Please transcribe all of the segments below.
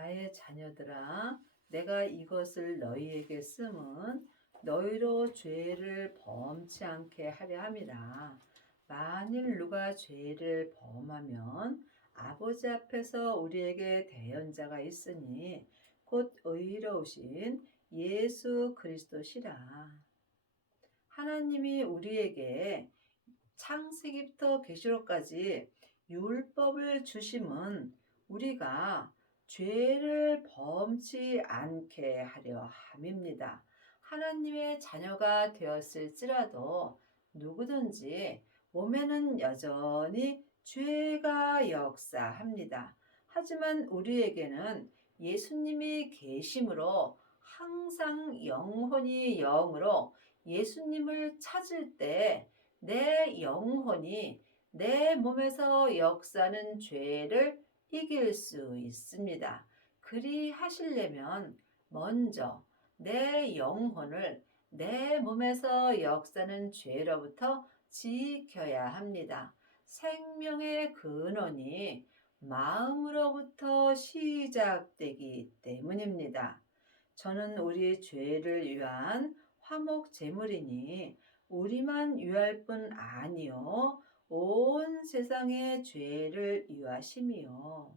나의 자녀들아, 내가 이것을 너희에게 쓰면 너희로 죄를 범치 않게 하려 함이라. 만일 누가 죄를 범하면 아버지 앞에서 우리에게 대언자가 있으니 곧 의로우신 예수 그리스도시라. 하나님이 우리에게 창세기부터 계시록까지 율법을 주심은 우리가 죄를 범치 않게 하려 함입니다. 하나님의 자녀가 되었을지라도 누구든지 몸에는 여전히 죄가 역사합니다. 하지만 우리에게는 예수님이 계심으로 항상 영혼이 영으로 예수님을 찾을 때 내 영혼이 내 몸에서 역사하는 죄를 이길 수 있습니다. 그리 하시려면 먼저 내 영혼을 내 몸에서 역사하는 죄로부터 지켜야 합니다. 생명의 근원이 마음으로부터 시작되기 때문입니다. 저는 우리 죄를 위한 화목 제물이니 우리만 위할 뿐 아니요 온 세상의 죄를 위하심이요.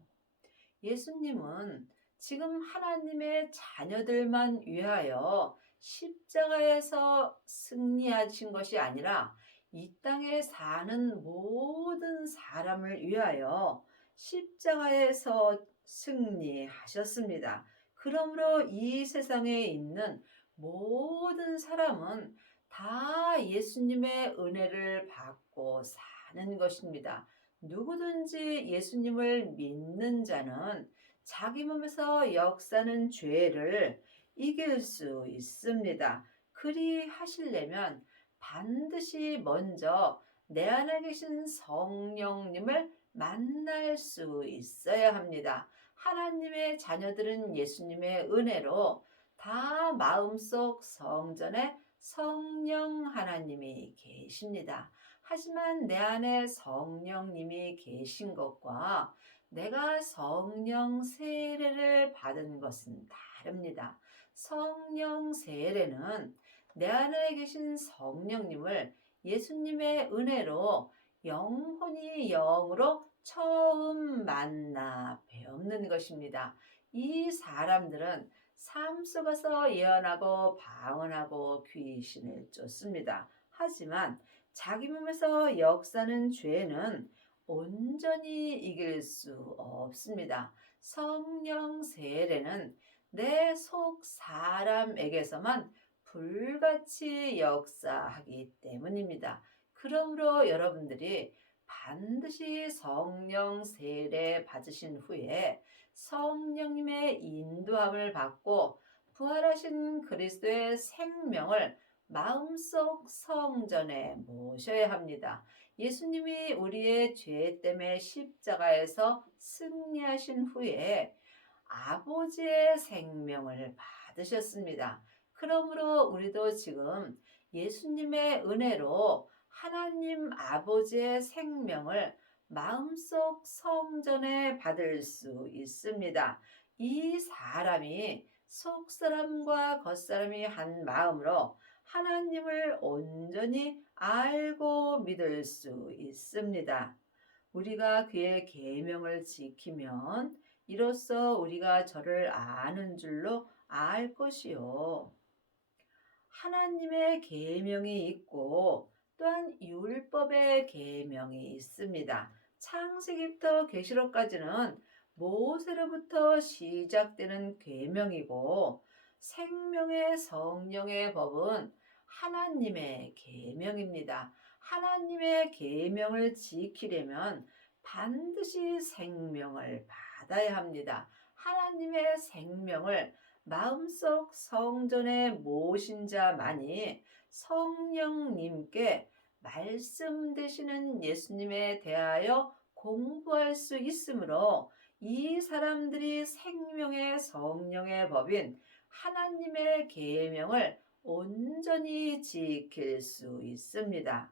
예수님은 지금 하나님의 자녀들만 위하여 십자가에서 승리하신 것이 아니라 이 땅에 사는 모든 사람을 위하여 십자가에서 승리하셨습니다. 그러므로 이 세상에 있는 모든 사람은 다 예수님의 은혜를 받고 사는 것입니다. 누구든지 예수님을 믿는 자는 자기 몸에서 역사는 죄를 이길 수 있습니다. 그리 하시려면 반드시 먼저 내 안에 계신 성령님을 만날 수 있어야 합니다. 하나님의 자녀들은 예수님의 은혜로 다 마음속 성전에 성령 하나님이 계십니다. 하지만 내 안에 성령님이 계신 것과 내가 성령 세례를 받은 것은 다릅니다. 성령 세례는 내 안에 계신 성령님을 예수님의 은혜로 영혼이 영으로 처음 만나 배우는 것입니다. 이 사람들은 삶 속에서 예언하고 방언하고 귀신을 쫓습니다. 하지만 자기 몸에서 역사는 죄는 온전히 이길 수 없습니다. 성령 세례는 내 속 사람에게서만 불같이 역사하기 때문입니다. 그러므로 여러분들이 반드시 성령 세례 받으신 후에 성령님의 인도함을 받고 부활하신 그리스도의 생명을 마음속 성전에 모셔야 합니다. 예수님이 우리의 죄 때문에 십자가에서 승리하신 후에 아버지의 생명을 받으셨습니다. 그러므로 우리도 지금 예수님의 은혜로 하나님 아버지의 생명을 마음속 성전에 받을 수 있습니다. 이 사람이 속사람과 겉사람이 한 마음으로 하나님을 온전히 알고 믿을 수 있습니다. 우리가 그의 계명을 지키면 이로써 우리가 저를 아는 줄로 알 것이요. 하나님의 계명이 있고 또한 율법의 계명이 있습니다. 창세기부터 계시록까지는 모세로부터 시작되는 계명이고 생명의 성령의 법은 하나님의 계명입니다. 하나님의 계명을 지키려면 반드시 생명을 받아야 합니다. 하나님의 생명을 마음속 성전에 모신 자만이 성령님께 말씀 되시는 예수님에 대하여 공부할 수 있으므로 이 사람들이 생명의 성령의 법인 하나님의 계명을 온전히 지킬 수 있습니다.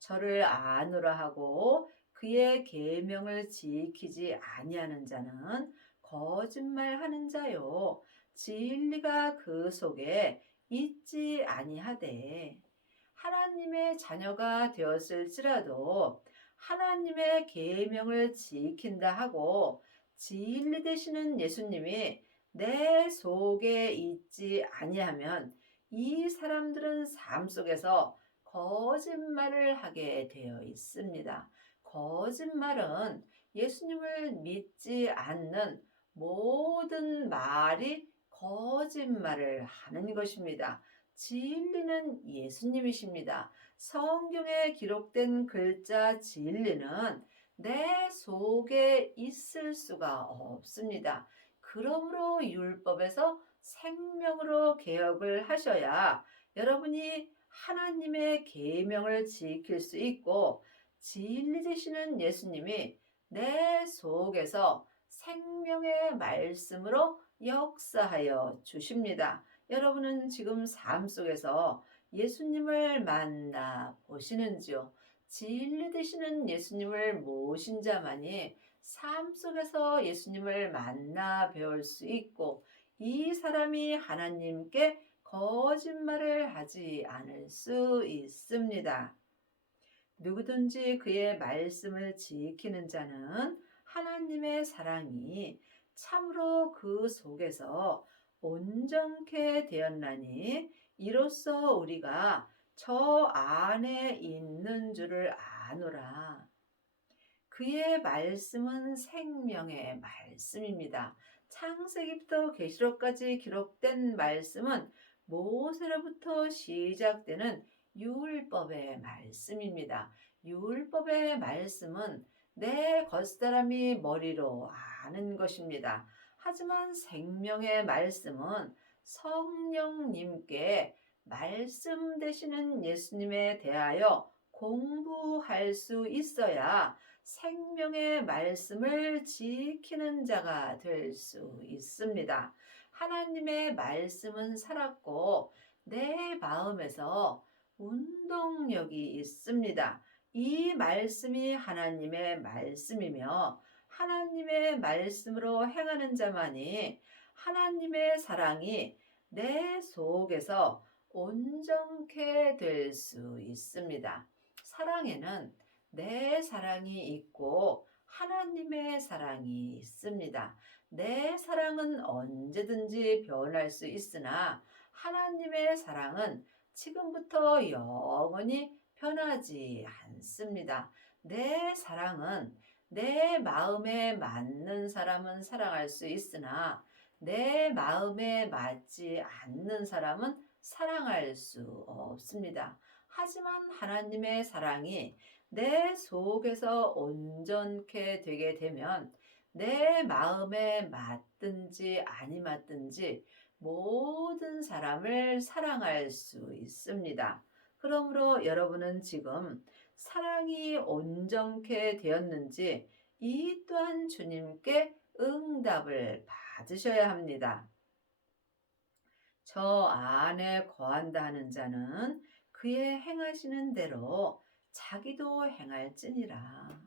저를 아노라 하고 그의 계명을 지키지 아니하는 자는 거짓말하는 자요 진리가 그 속에 있지 아니하되 하나님의 자녀가 되었을지라도 하나님의 계명을 지킨다 하고 진리 되시는 예수님이 내 속에 있지 아니하면 이 사람들은 삶 속에서 거짓말을 하게 되어 있습니다. 거짓말은 예수님을 믿지 않는 모든 말이 거짓말을 하는 것입니다. 진리는 예수님이십니다. 성경에 기록된 글자 진리는 내 속에 있을 수가 없습니다. 그러므로 율법에서 생명으로 개혁을 하셔야 여러분이 하나님의 계명을 지킬 수 있고 진리 되시는 예수님이 내 속에서 생명의 말씀으로 역사하여 주십니다. 여러분은 지금 삶 속에서 예수님을 만나 보시는지요? 진리 되시는 예수님을 모신 자만이 삶 속에서 예수님을 만나 배울 수 있고 이 사람이 하나님께 거짓말을 하지 않을 수 있습니다. 누구든지 그의 말씀을 지키는 자는 하나님의 사랑이 참으로 그 속에서 온전케 되었나니 이로써 우리가 저 안에 있는 줄을 아노라. 그의 말씀은 생명의 말씀입니다. 창세기부터 계시록까지 기록된 말씀은 모세로부터 시작되는 율법의 말씀입니다. 율법의 말씀은 내 겉사람이 머리로 아는 것입니다. 하지만 생명의 말씀은 성령님께 말씀 되시는 예수님에 대하여 공부할 수 있어야 생명의 말씀을 지키는 자가 될 수 있습니다. 하나님의 말씀은 살았고 내 마음에서 운동력이 있습니다. 이 말씀이 하나님의 말씀이며 하나님의 말씀으로 행하는 자만이 하나님의 사랑이 내 속에서 온전케 될 수 있습니다. 사랑에는 내 사랑이 있고 하나님의 사랑이 있습니다. 내 사랑은 언제든지 변할 수 있으나 하나님의 사랑은 지금부터 영원히 변하지 않습니다. 내 사랑은 내 마음에 맞는 사람은 사랑할 수 있으나 내 마음에 맞지 않는 사람은 사랑할 수 없습니다. 하지만 하나님의 사랑이 내 속에서 온전케 되게 되면 내 마음에 맞든지 아니 맞든지 모든 사람을 사랑할 수 있습니다. 그러므로 여러분은 지금 사랑이 온전케 되었는지 이 또한 주님께 응답을 받으셔야 합니다. 저 안에 거한다 하는 자는 그의 행하시는 대로 자기도 행할지니라.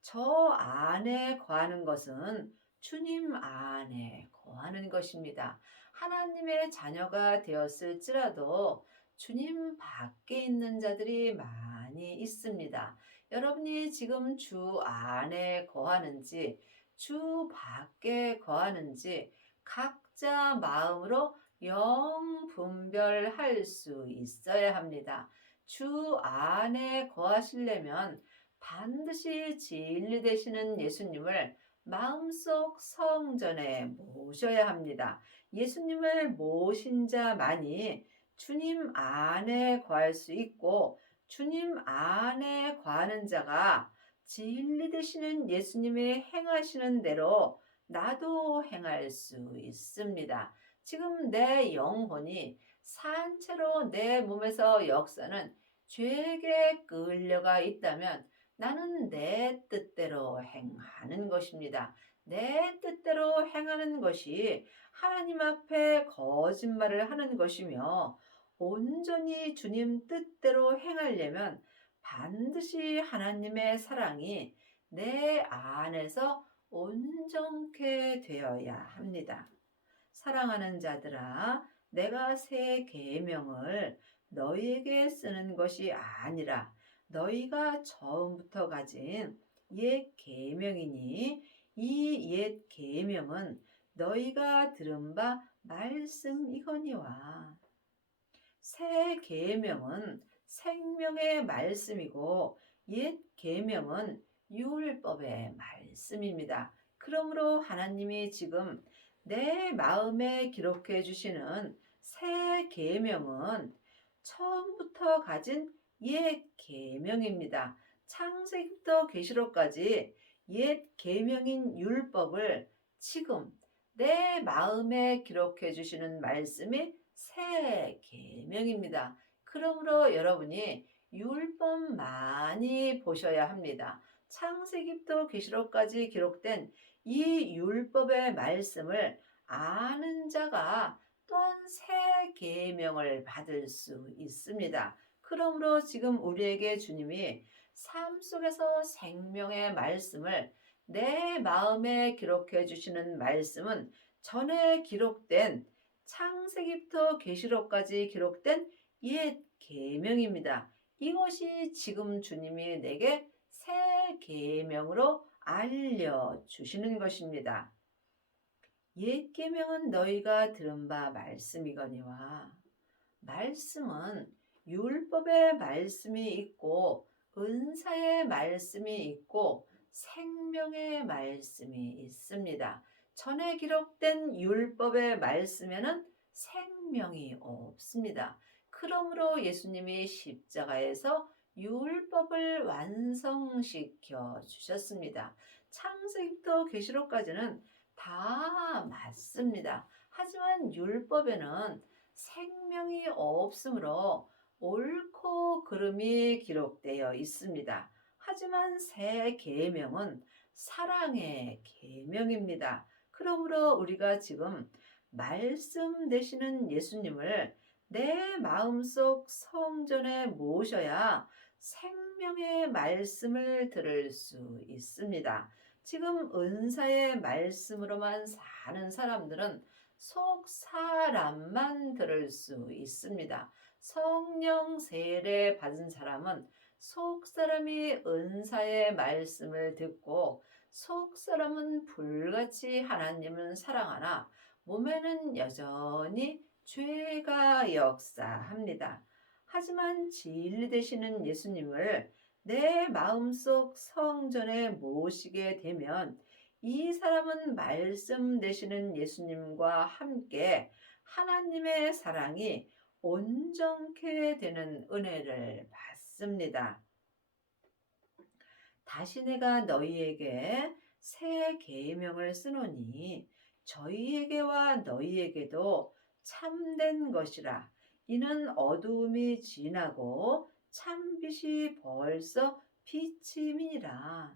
저 안에 거하는 것은 주님 안에 거하는 것입니다. 하나님의 자녀가 되었을지라도 주님 밖에 있는 자들이 많이 있습니다. 여러분이 지금 주 안에 거하는지 주 밖에 거하는지 각자 마음으로 영 분별할 수 있어야 합니다. 주 안에 거하시려면 반드시 진리 되시는 예수님을 마음속 성전에 모셔야 합니다. 예수님을 모신 자만이 주님 안에 거할 수 있고 주님 안에 거하는 자가 진리 되시는 예수님이 행하시는 대로 나도 행할 수 있습니다. 지금 내 영혼이 산채로 내 몸에서 역사는 죄에게 끌려가 있다면 나는 내 뜻대로 행하는 것입니다. 내 뜻대로 행하는 것이 하나님 앞에 거짓말을 하는 것이며 온전히 주님 뜻대로 행하려면 반드시 하나님의 사랑이 내 안에서 온전케 되어야 합니다. 사랑하는 자들아, 내가 새 계명을 너희에게 쓰는 것이 아니라 너희가 처음부터 가진 옛 계명이니 이 옛 계명은 너희가 들은 바 말씀이거니와. 새 계명은 생명의 말씀이고 옛 계명은 율법의 말씀입니다. 그러므로 하나님이 지금 내 마음에 기록해 주시는 새 계명은 처음부터 가진 옛 계명입니다. 창세기부터 계시록까지 옛 계명인 율법을 지금 내 마음에 기록해 주시는 말씀이 새 계명입니다. 그러므로 여러분이 율법 많이 보셔야 합니다. 창세기부터 계시록까지 기록된 이 율법의 말씀을 아는 자가 또한 새 계명을 받을 수 있습니다. 그러므로 지금 우리에게 주님이 삶 속에서 생명의 말씀을 내 마음에 기록해 주시는 말씀은 전에 기록된 창세기부터 계시록까지 기록된 옛 계명입니다. 이것이 지금 주님이 내게 새 계명으로 알려 주시는 것입니다. 옛 계명은 너희가 들은 바 말씀이거니와. 말씀은 율법의 말씀이 있고 은사의 말씀이 있고 생명의 말씀이 있습니다. 전에 기록된 율법의 말씀에는 생명이 없습니다. 그러므로 예수님이 십자가에서 율법을 완성시켜 주셨습니다. 창세기부터 계시록까지는 다 맞습니다. 하지만 율법에는 생명이 없으므로 옳고 그름이 기록되어 있습니다. 하지만 새 계명은 사랑의 계명입니다. 그러므로 우리가 지금 말씀 되시는 예수님을 내 마음속 성전에 모셔야 생명의 말씀을 들을 수 있습니다. 지금 은사의 말씀으로만 사는 사람들은 속 사람만 들을 수 있습니다. 성령 세례 받은 사람은 속 사람이 은사의 말씀을 듣고 속 사람은 불같이 하나님을 사랑하나 몸에는 여전히 죄가 역사합니다. 하지만 진리 되시는 예수님을 내 마음속 성전에 모시게 되면 이 사람은 말씀 되시는 예수님과 함께 하나님의 사랑이 온전케 되는 은혜를 받습니다. 다시 내가 너희에게 새 계명을 쓰노니 저희에게와 너희에게도 참된 것이라. 이는 어두움이 지나고 참빛이 벌써 비침이니라.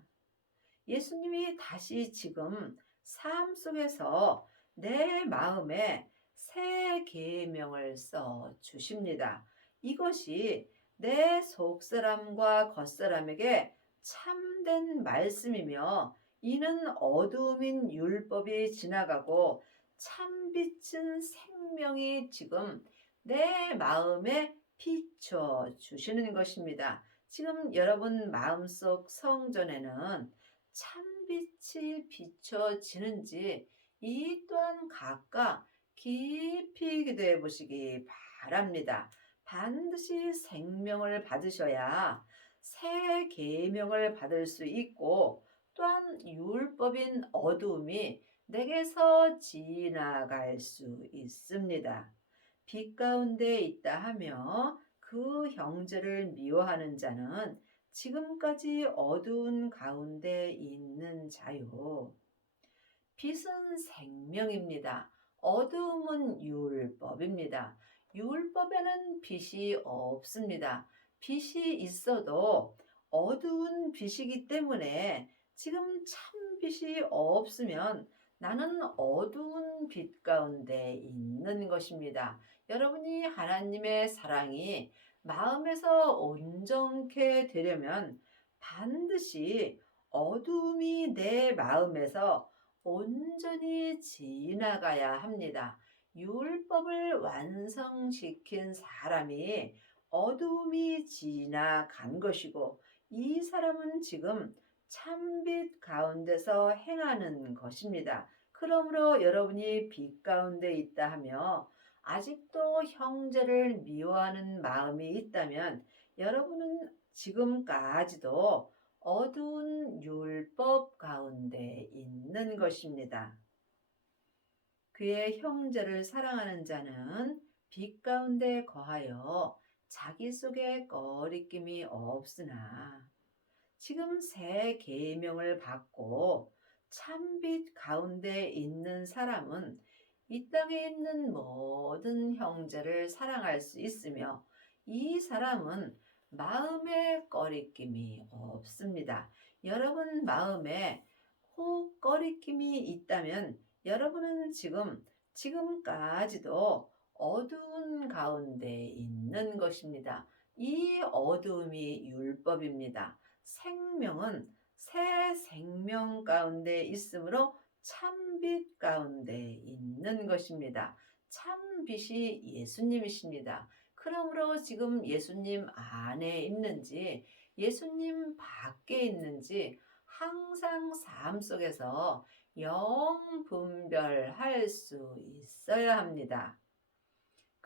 예수님이 다시 지금 삶 속에서 내 마음에 새 계명을 써 주십니다. 이것이 내 속사람과 겉사람에게 참된 말씀이며 이는 어두움인 율법이 지나가고 참빛은 생명이 지금 내 마음에 비춰 주시는 것입니다. 지금 여러분 마음속 성전에는 참빛이 비춰지는지 이 또한 각각 깊이 기도해 보시기 바랍니다. 반드시 생명을 받으셔야 새 계명을 받을 수 있고 또한 율법인 어두움이 내게서 지나갈 수 있습니다. 빛 가운데 있다 하며 그 형제를 미워하는 자는 지금까지 어두운 가운데 있는 자요. 빛은 생명입니다. 어두움은 율법입니다. 율법에는 빛이 없습니다. 빛이 있어도 어두운 빛이기 때문에 지금 참빛이 없으면 나는 어두운 빛 가운데 있는 것입니다. 여러분이 하나님의 사랑이 마음에서 온전케 되려면 반드시 어둠이 내 마음에서 온전히 지나가야 합니다. 율법을 완성시킨 사람이 어둠이 지나간 것이고 이 사람은 지금 참빛 가운데서 행하는 것입니다. 그러므로 여러분이 빛 가운데 있다 하며 아직도 형제를 미워하는 마음이 있다면 여러분은 지금까지도 어두운 율법 가운데 있는 것입니다. 그의 형제를 사랑하는 자는 빛 가운데 거하여 자기 속에 거리낌이 없으나 지금 새 계명을 받고 참빛 가운데 있는 사람은 이 땅에 있는 모든 형제를 사랑할 수 있으며 이 사람은 마음에 꺼리낌이 없습니다. 여러분 마음에 혹 꺼리낌이 있다면 여러분은 지금까지도 어두운 가운데 있는 것입니다. 이 어두움이 율법입니다. 생명은 새 생명 가운데 있으므로 참빛 가운데 있는 것입니다. 참빛이 예수님이십니다. 그러므로 지금 예수님 안에 있는지 예수님 밖에 있는지 항상 삶 속에서 영 분별할 수 있어야 합니다.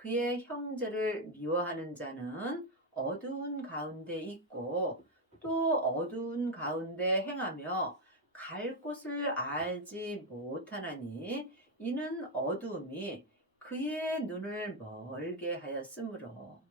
그의 형제를 미워하는 자는 어두운 가운데 있고 또 어두운 가운데 행하며 갈 곳을 알지 못하나니 이는 어두움이 그의 눈을 멀게 하였으므로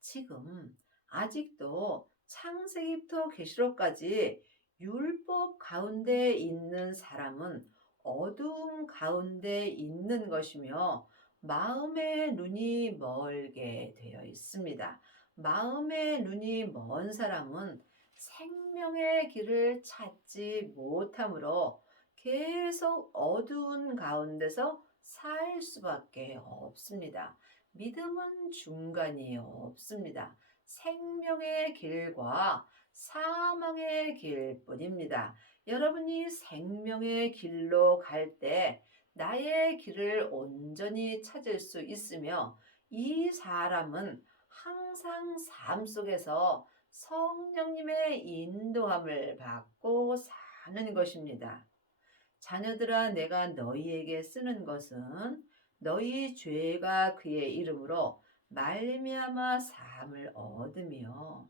지금 아직도 창세기부터 계시록까지 율법 가운데 있는 사람은 어두움 가운데 있는 것이며 마음의 눈이 멀게 되어 있습니다. 마음의 눈이 먼 사람은 생명의 길을 찾지 못하므로 계속 어두운 가운데서 살 수밖에 없습니다. 믿음은 중간이 없습니다. 생명의 길과 사망의 길뿐입니다. 여러분이 생명의 길로 갈 때 나의 길을 온전히 찾을 수 있으며 이 사람은 항상 삶 속에서 성령님의 인도함을 받고 사는 것입니다. 자녀들아 내가 너희에게 쓰는 것은 너희 죄가 그의 이름으로 말미암아 사함을 얻으며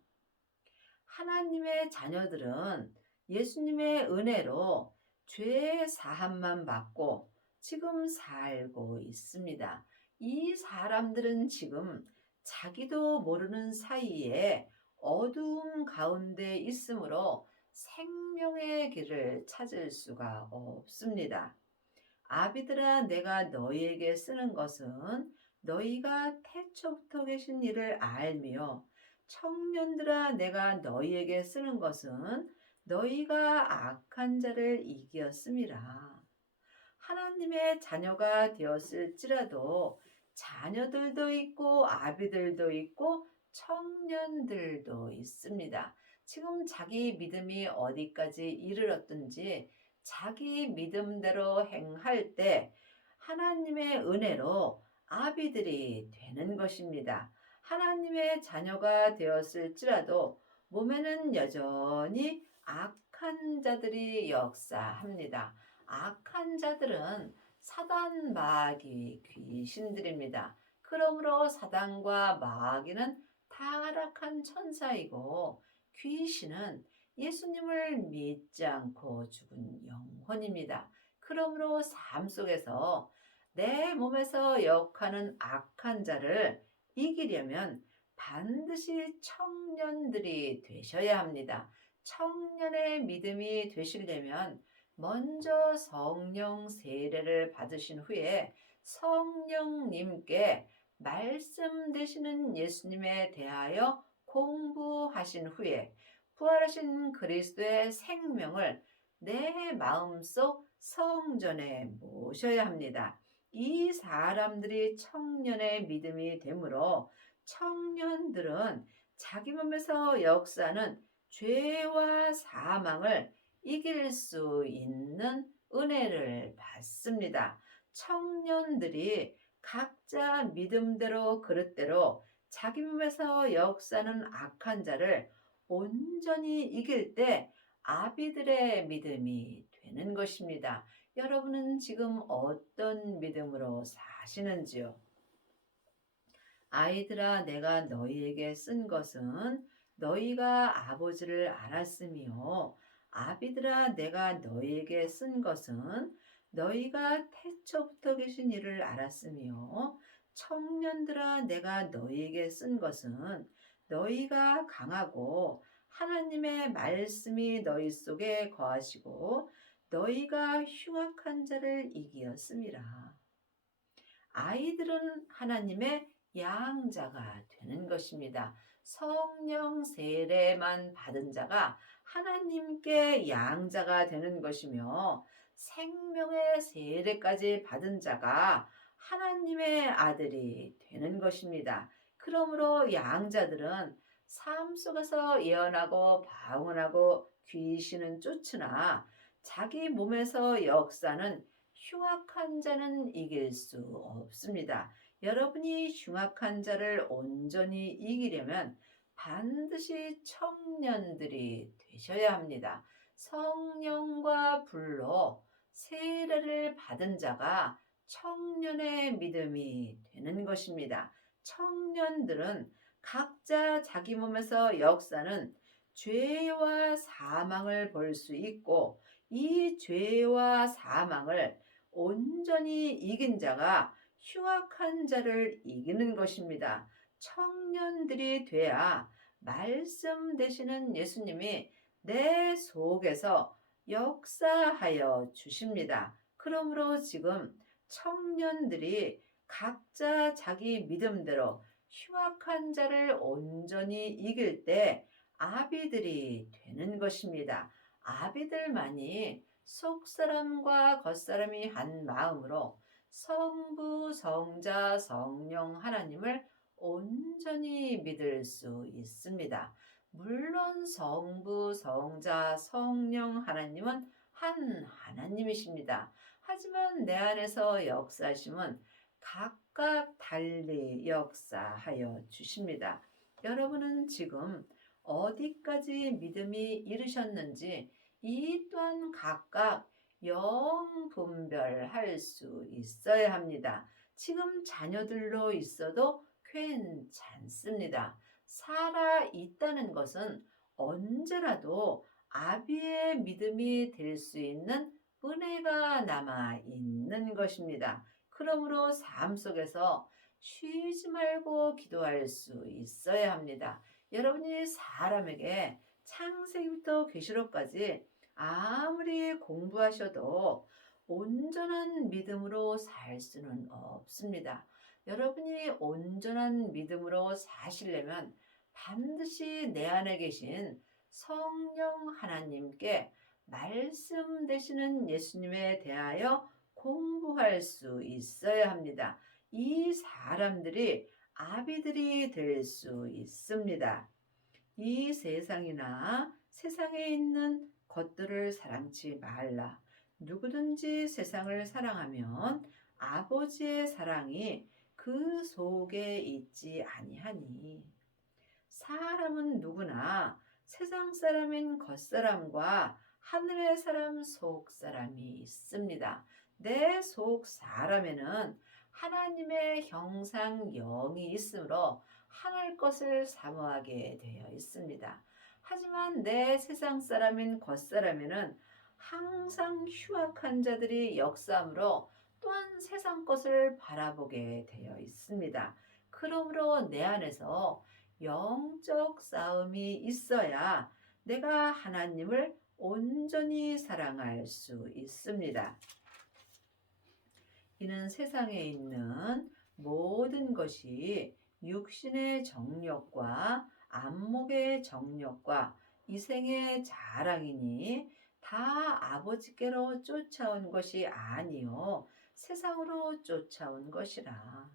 하나님의 자녀들은 예수님의 은혜로 죄 사함만 받고 지금 살고 있습니다. 이 사람들은 지금 자기도 모르는 사이에 어두움 가운데 있으므로 생명의 길을 찾을 수가 없습니다. 아비들아 내가 너희에게 쓰는 것은 너희가 태초부터 계신 이를 알며 청년들아 내가 너희에게 쓰는 것은 너희가 악한 자를 이기었음이라. 하나님의 자녀가 되었을지라도 자녀들도 있고 아비들도 있고 청년들도 있습니다. 지금 자기 믿음이 어디까지 이르렀든지 자기 믿음대로 행할 때 하나님의 은혜로 아비들이 되는 것입니다. 하나님의 자녀가 되었을지라도 몸에는 여전히 악한 자들이 역사합니다. 악한 자들은 사단 마귀 귀신들입니다. 그러므로 사단과 마귀는 타락한 천사이고 귀신은 예수님을 믿지 않고 죽은 영혼입니다. 그러므로 삶 속에서 내 몸에서 역하는 악한 자를 이기려면 반드시 청년들이 되셔야 합니다. 청년의 믿음이 되시려면 먼저 성령 세례를 받으신 후에 성령님께 말씀 되시는 예수님에 대하여 공부하신 후에 부활하신 그리스도의 생명을 내 마음속 성전에 모셔야 합니다. 이 사람들이 청년의 믿음이 되므로 청년들은 자기 몸에서 역사하는 죄와 사망을 이길 수 있는 은혜를 받습니다. 청년들이 각자 믿음대로 그릇대로 자기 몸에서 역사하는 악한 자를 온전히 이길 때 아비들의 믿음이 되는 것입니다. 여러분은 지금 어떤 믿음으로 사시는지요? 아이들아, 내가 너희에게 쓴 것은 너희가 아버지를 알았으며, 아비들아, 내가 너희에게 쓴 것은 너희가 태초부터 계신 이를 알았으며, 청년들아, 내가 너희에게 쓴 것은 너희가 강하고 하나님의 말씀이 너희 속에 거하시고 너희가 흉악한 자를 이기었음이라. 아이들은 하나님의 양자가 되는 것입니다. 성령 세례만 받은 자가 하나님께 양자가 되는 것이며, 생명의 세례까지 받은 자가 하나님의 아들이 되는 것입니다. 그러므로 양자들은 삶 속에서 예언하고 방언하고 귀신은 쫓으나 자기 몸에서 역사는 흉악한 자는 이길 수 없습니다. 여러분이 흉악한 자를 온전히 이기려면 반드시 청년들이 되셔야 합니다. 성령과 불로 세례를 받은 자가 청년의 믿음이 되는 것입니다. 청년들은 각자 자기 몸에서 역사는 죄와 사망을 볼 수 있고, 이 죄와 사망을 온전히 이긴 자가 흉악한 자를 이기는 것입니다. 청년들이 돼야 말씀 되시는 예수님이 내 속에서 역사하여 주십니다. 그러므로 지금 청년들이 각자 자기 믿음대로 흉악한 자를 온전히 이길 때 아비들이 되는 것입니다. 아비들만이 속사람과 겉사람이 한 마음으로 성부, 성자, 성령 하나님을 온전히 믿을 수 있습니다. 물론 성부, 성자, 성령 하나님은 한 하나님이십니다. 하지만 내 안에서 역사하심은 각각 달리 역사하여 주십니다. 여러분은 지금 어디까지 믿음이 이르셨는지 이 또한 각각 영 분별할 수 있어야 합니다. 지금 자녀들로 있어도 괜찮습니다. 살아 있다는 것은 언제라도 아비의 믿음이 될 수 있는 은혜가 남아 있는 것입니다. 그러므로 삶 속에서 쉬지 말고 기도할 수 있어야 합니다. 여러분이 사람에게 창세기부터 계시록까지 아무리 공부하셔도 온전한 믿음으로 살 수는 없습니다. 여러분이 온전한 믿음으로 사시려면 반드시 내 안에 계신 성령 하나님께 말씀 되시는 예수님에 대하여 공부할 수 있어야 합니다. 이 사람들이 아비들이 될 수 있습니다. 이 세상이나 세상에 있는 것들을 사랑치 말라. 누구든지 세상을 사랑하면 아버지의 사랑이 그 속에 있지 아니하니. 사람은 누구나 세상 사람인 겉사람과 하늘의 사람 속 사람이 있습니다. 내 속 사람에는 하나님의 형상 영이 있으므로 하늘 것을 사모하게 되어 있습니다. 하지만 내 세상 사람인 겉사람에는 항상 흉악한 자들이 역사함으로 또한 세상 것을 바라보게 되어 있습니다. 그러므로 내 안에서 영적 싸움이 있어야 내가 하나님을 온전히 사랑할 수 있습니다. 이는 세상에 있는 모든 것이 육신의 정욕과 안목의 정욕과 이생의 자랑이니 다 아버지께로 쫓아온 것이 아니요 세상으로 쫓아온 것이라.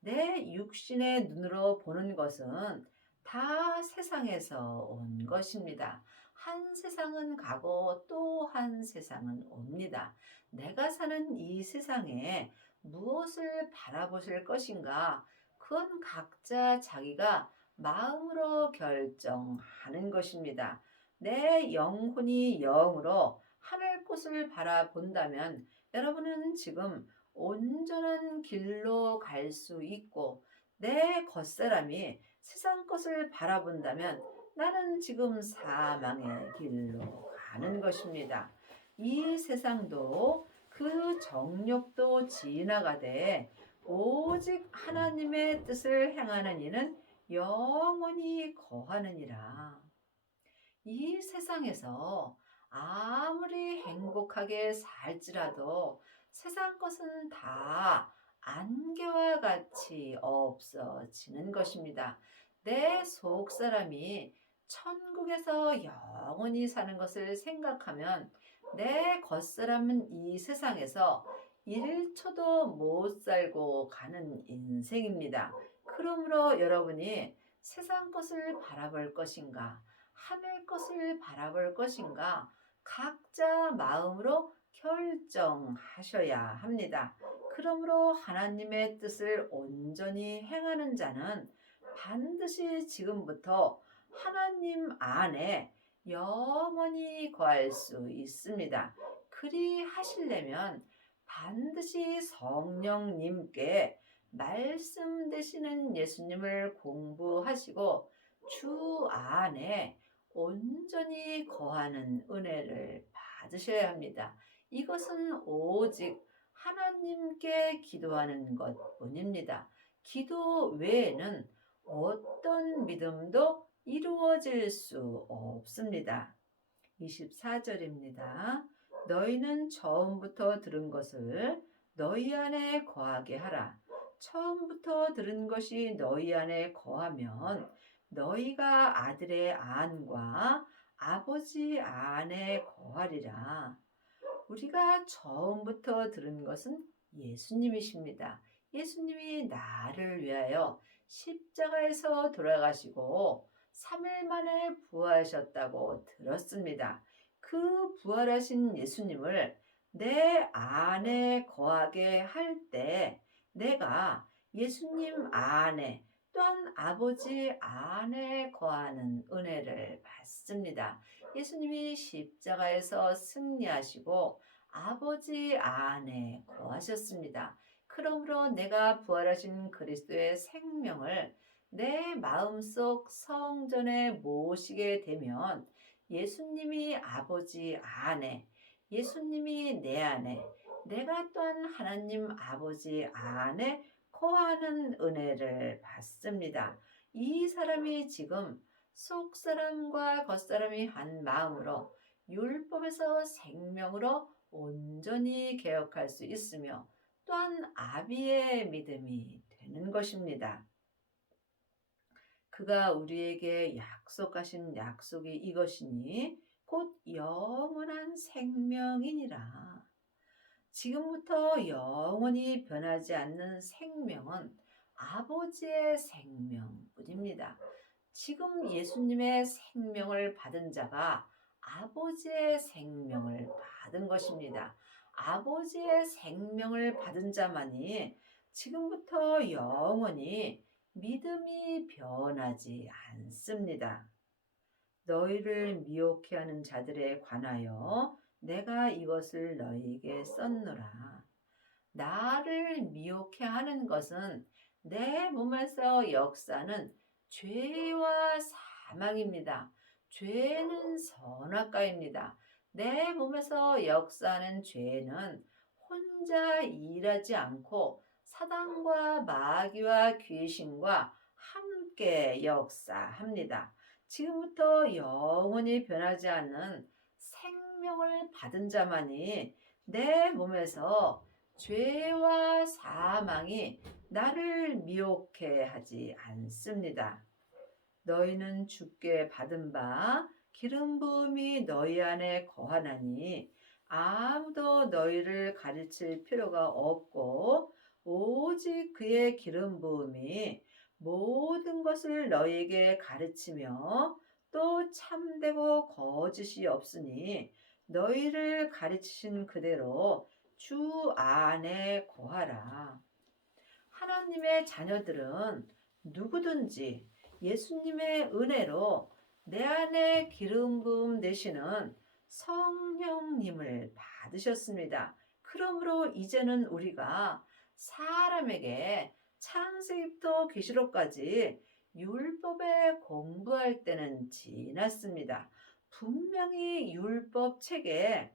내 육신의 눈으로 보는 것은 다 세상에서 온 것입니다. 한 세상은 가고 또 한 세상은 옵니다. 내가 사는 이 세상에 무엇을 바라보실 것인가? 그건 각자 자기가 마음으로 결정하는 것입니다. 내 영혼이 영으로 하늘 곳을 바라본다면 여러분은 지금 온전한 길로 갈 수 있고 내 겉사람이 세상 것을 바라본다면 나는 지금 사망의 길로 가는 것입니다. 이 세상도 그 정욕도 지나가되 오직 하나님의 뜻을 행하는 이는 영원히 거하느니라. 이 세상에서 아무리 행복하게 살지라도 세상 것은 다 안개와 같이 없어지는 것입니다. 내 속사람이 천국에서 영원히 사는 것을 생각하면 내 겉사람은 이 세상에서 1초도 못 살고 가는 인생입니다. 그러므로 여러분이 세상 것을 바라볼 것인가? 하늘 것을 바라볼 것인가 각자 마음으로 결정하셔야 합니다. 그러므로 하나님의 뜻을 온전히 행하는 자는 반드시 지금부터 하나님 안에 영원히 거할 수 있습니다. 그리 하시려면 반드시 성령님께 말씀 되시는 예수님을 공부하시고 주 안에 온전히 거하는 은혜를 받으셔야 합니다. 이것은 오직 하나님께 기도하는 것뿐입니다. 기도 외에는 어떤 믿음도 이루어질 수 없습니다. 24절입니다. 너희는 처음부터 들은 것을 너희 안에 거하게 하라. 처음부터 들은 것이 너희 안에 거하면 너희가 아들의 안과 아버지 안에 거하리라. 우리가 처음부터 들은 것은 예수님이십니다. 예수님이 나를 위하여 십자가에서 돌아가시고 3일 만에 부활하셨다고 들었습니다. 그 부활하신 예수님을 내 안에 거하게 할 때 내가 예수님 안에 또한 아버지 안에 거하는 은혜를 받습니다. 예수님이 십자가에서 승리하시고 아버지 안에 거하셨습니다. 그러므로 내가 부활하신 그리스도의 생명을 내 마음속 성전에 모시게 되면 예수님이 아버지 안에, 예수님이 내 안에, 내가 또한 하나님 아버지 안에 거하는 은혜를 받습니다. 이 사람이 지금 속사람과 겉사람이 한 마음으로 율법에서 생명으로 온전히 개혁할 수 있으며 또한 아비의 믿음이 되는 것입니다. 그가 우리에게 약속하신 약속이 이것이니 곧 영원한 생명이니라. 지금부터 영원히 변하지 않는 생명은 아버지의 생명뿐입니다. 지금 예수님의 생명을 받은 자가 아버지의 생명을 받은 것입니다. 아버지의 생명을 받은 자만이 지금부터 영원히 믿음이 변하지 않습니다. 너희를 미혹해 하는 자들에 관하여 내가 이것을 너희에게 썼노라. 나를 미혹해 하는 것은 내 몸에서 역사는 죄와 사망입니다. 죄는 선악과입니다. 내 몸에서 역사하는 죄는 혼자 일하지 않고 사단과 마귀와 귀신과 함께 역사합니다. 지금부터 영원히 변하지 않는 생명을 받은 자만이 내 몸에서 죄와 사망이 나를 미혹해 하지 않습니다. 너희는 주께 받은 바 기름 부음이 너희 안에 거하나니 아무도 너희를 가르칠 필요가 없고 오직 그의 기름 부음이 모든 것을 너희에게 가르치며 또 참되고 거짓이 없으니 너희를 가르치신 그대로 주 안에 거하라. 하나님의 자녀들은 누구든지 예수님의 은혜로 내 안에 기름 부음 되시는 성령님을 받으셨습니다. 그러므로 이제는 우리가 사람에게 창세기부터 계시록까지 율법에 공부할 때는 지났습니다. 분명히 율법 책에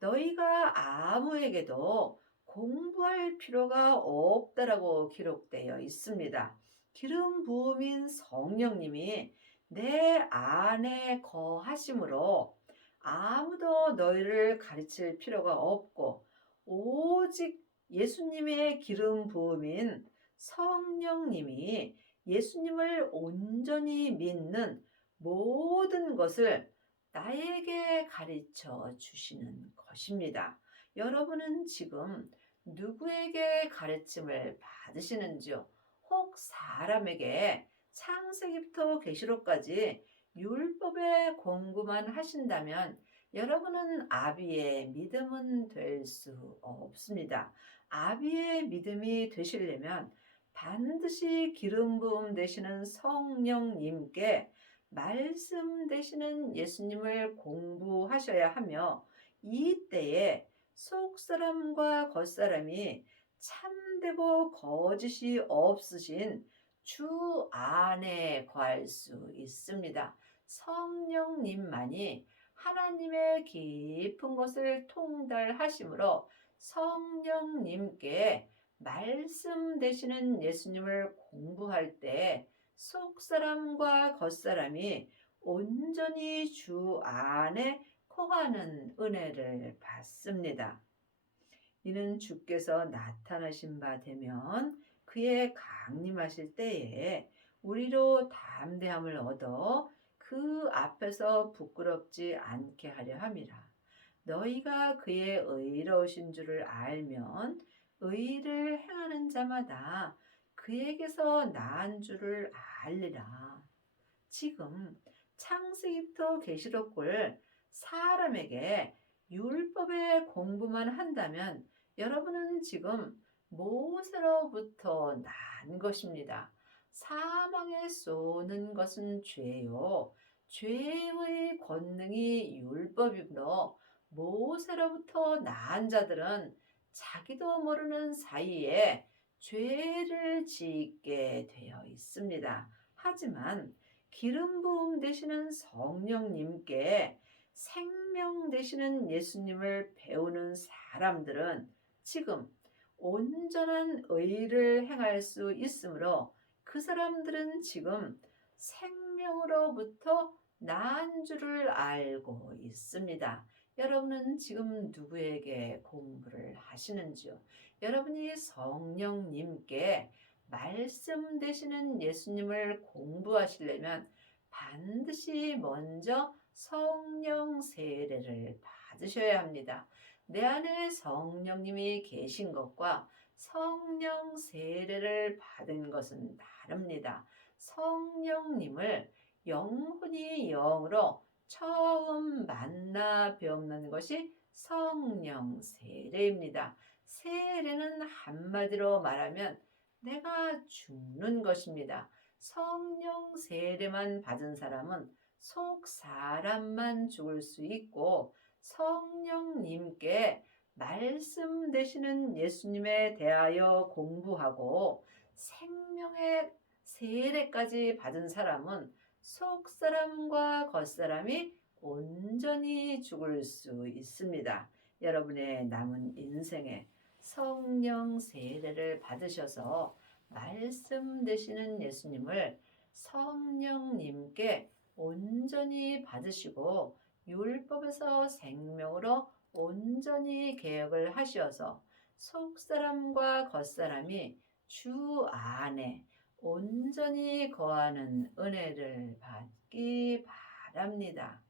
너희가 아무에게도 공부할 필요가 없다라고 기록되어 있습니다. 기름 부음인 성령님이 내 안에 거하심으로 아무도 너희를 가르칠 필요가 없고 오직 예수님의 기름 부음인 성령님이 예수님을 온전히 믿는 모든 것을 나에게 가르쳐 주시는 것입니다. 여러분은 지금 누구에게 가르침을 받으시는지요? 혹 사람에게 창세기부터 계시록까지 율법의 공부만 하신다면 여러분은 아비의 믿음은 될 수 없습니다. 아비의 믿음이 되시려면 반드시 기름 부음 되시는 성령님께 말씀 되시는 예수님을 공부하셔야 하며 이때에 속사람과 겉사람이 참되고 거짓이 없으신 주 안에 거할 수 있습니다. 성령님만이 하나님의 깊은 것을 통달하심으로 성령님께 말씀 되시는 예수님을 공부할 때 속사람과 겉사람이 온전히 주 안에 거하는 은혜를 받습니다. 이는 주께서 나타나신 바 되면 그의 강림하실 때에 우리로 담대함을 얻어 그 앞에서 부끄럽지 않게 하려 함이라. 너희가 그의 의로우신 줄을 알면 의를 행하는 자마다 그에게서 나은 줄을 알리라. 지금 창세기부터 계시록을 사람에게 율법의 공부만 한다면 여러분은 지금 모세로부터 난 것입니다. 사망에 쏘는 것은 죄요. 죄의 권능이 율법이므로 모세로부터 난 자들은 자기도 모르는 사이에 죄를 짓게 되어 있습니다. 하지만 기름 부음 되시는 성령님께 생명 되시는 예수님을 배우는 사람들은 지금 온전한 의를 행할 수 있으므로 그 사람들은 지금 생명으로부터 난 줄을 알고 있습니다. 여러분은 지금 누구에게 공부를 하시는지요? 여러분이 성령님께 말씀 되시는 예수님을 공부하시려면 반드시 먼저 성령 세례를 받으셔야 합니다. 내 안에 성령님이 계신 것과 성령 세례를 받은 것은 다릅니다. 성령님을 영혼이 영으로 처음 만나 뵙는 것이 성령 세례입니다. 세례는 한마디로 말하면 내가 죽는 것입니다. 성령 세례만 받은 사람은 속 사람만 죽을 수 있고 성령님께 말씀 되시는 예수님에 대하여 공부하고 생명의 세례까지 받은 사람은 속 사람과 겉 사람이 온전히 죽을 수 있습니다. 여러분의 남은 인생에 성령 세례를 받으셔서 말씀 되시는 예수님을 성령님께 온전히 받으시고 율법에서 생명으로 온전히 개혁을 하셔서 속사람과 겉사람이 주 안에 온전히 거하는 은혜를 받기 바랍니다.